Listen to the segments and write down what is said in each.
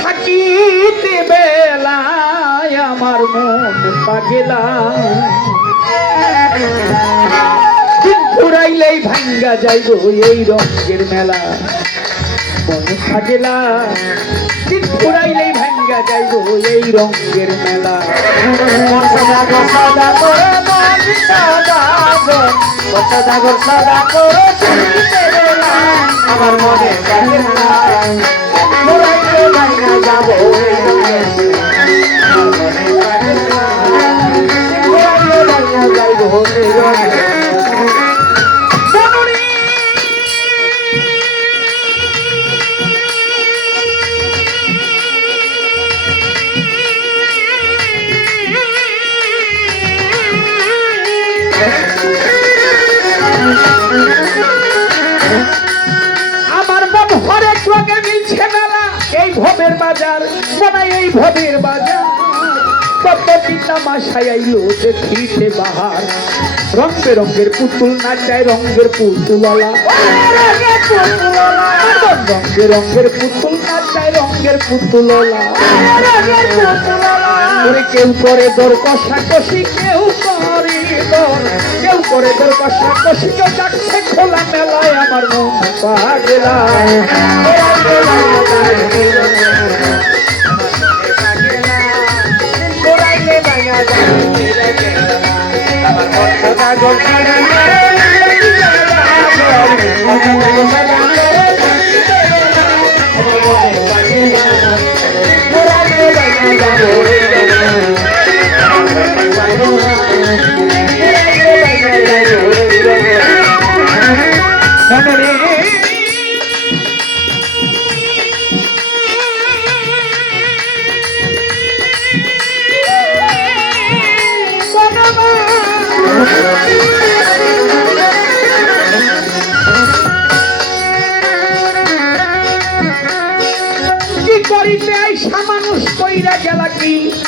থাকিতে বেলায় আমার মন পাগেলা দিন ফুরাইলেই ভাঙ্গা যাইব এই রঙের মেলা মন পাগেলা দিন ফুরাইলেই ভাঙ্গা যাইব এই রঙের মেলা সাদা করে সাদা করে আমার মনে যাবো ভবের বাজার বানাই এই ভবের বাজার কত পিতামাশাই আইলো দেখিতে বাহার রং বেরঙের পুতুল নাচায় রঙের পুতুলওয়ালা রং বেরঙের পুতুল নাচায় রঙের পুতুলওয়ালা কেউ করে দর কষাকষি কেউ করে দর কষাকষি কেউ যাচ্ছে খোলা মেলায় আমার মন পাগলা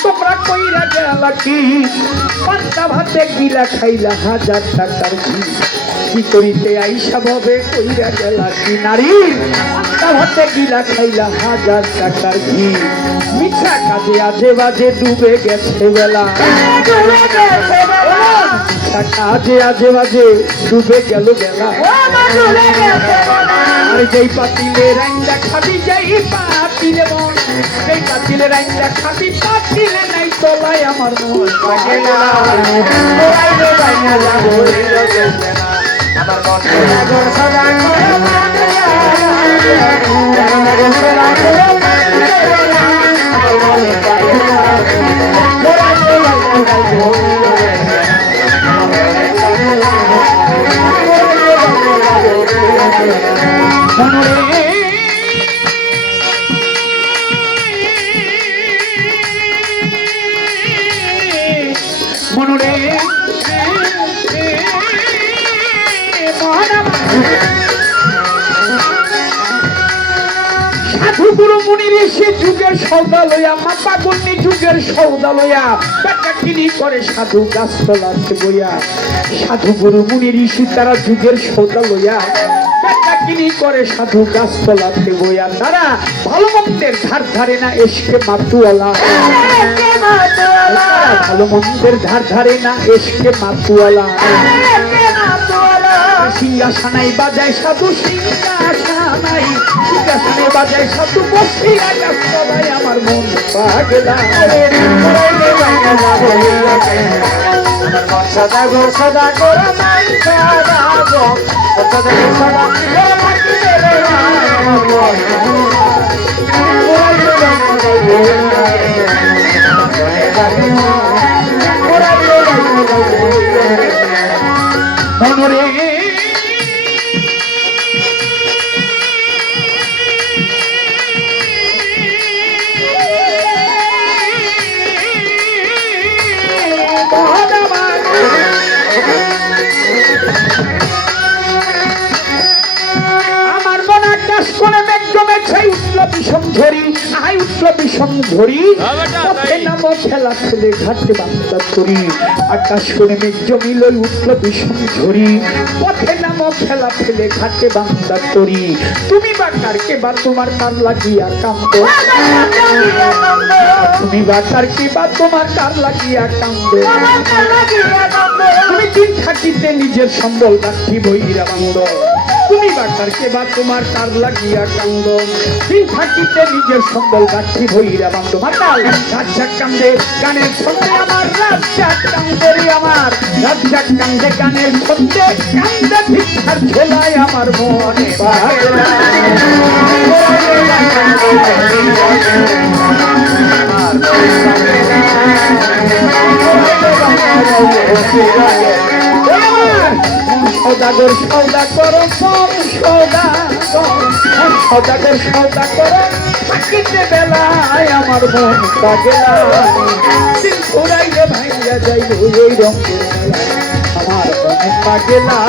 তোমরা কইরা গেলা কি পান্তা ভাতে গিলা খাইলা 1000 টাকার কি করিতে আইসা ভবে কইরা গেলা কি নারী পান্তা ভাতে গিলা খাইলা 1000 টাকার কি মিছা কাজে আজে বাজে ডুবে গেছে বেলা মিছা কাজে আজে বাজে ডুবে গেল বেলা আর যেই পাতিলে রাইন্দা খাবি যেই পাতিলে মন সেই পাতিলে রাইন্দা খাবি পাতিলে নাই তলায় আমার মন পাগলা আমার মন সদা মনরে সাধু গুরু মুনি ঋষি যুগের সৌদা লইয়া মাপা গুন্নি যুগের সৌদা লইয়া বেটা কিনি করে সাধু গাছতলাতে বইয়া সাধু গুরু মুনি ঋষি তারা যুগের সৌদা লইয়া বেটা কিনি করে সাধু গাছতলাতে বইয়া তারা ভালো মন্দের ধার ধারে না এসকে মাতুয়ালা ভালো মন্দের ধার ধারে না এসকে মাতুয়ালা সিংহাসনাই বাজায় সাধু সিংহাসনাই বাজায় সাধু বসিয়া গাছতলায় আমার মন পাগলা সদা গো সদা করে মনরে আমার মনে আকাশ করে মেঘ জমেছে উঠল বিষম ঝরি আই উঠল বিষম ঝরি পথে নাম খেলা ছেলে ঘাটে বাংলা তরি আকাশ করে মেঘ জমিল উঠল বিষম ঝরি পথে নাম খেলা ফেলে ঘাটে বাংলা তরি তুমি বা কারকে বা তোমার কার লাগিয়া কান্দ তুমি বা কারকে বা তোমার কার লাগিয়া কান্দ তুমি দিন থাকিতে নিজের সম্বল রাখি বইরা বান্দ তুমি বা কারকে বা তোমার কার লাগিয়া কান্দ দিন থাকিতে নিজের সম্বল রাখি বইরা বান্দ মাতাল রাজ্জাক কান্দে গানের ছন্দে আমার রাজ্জাক কান্দে রে আমার রাজ্জাক কান্দে গানের ছন্দে কান্দে ভিক্ষার ঝোলায় আমার মনে পাগলা সৌদাগর সৌদা করো কম সৌদাগর সৌদা করো থাকিতে বেলায় আমার মন পাগলা দিন ঘুরাইলে ভাইয়া যাইব এই রঙের মেলায় আমার মনে পাগলা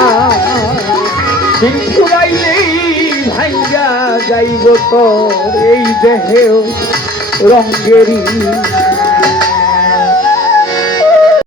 দিন ঘুরাইলেই ভাইয়া যাইব তো এই দেহে রঙেরই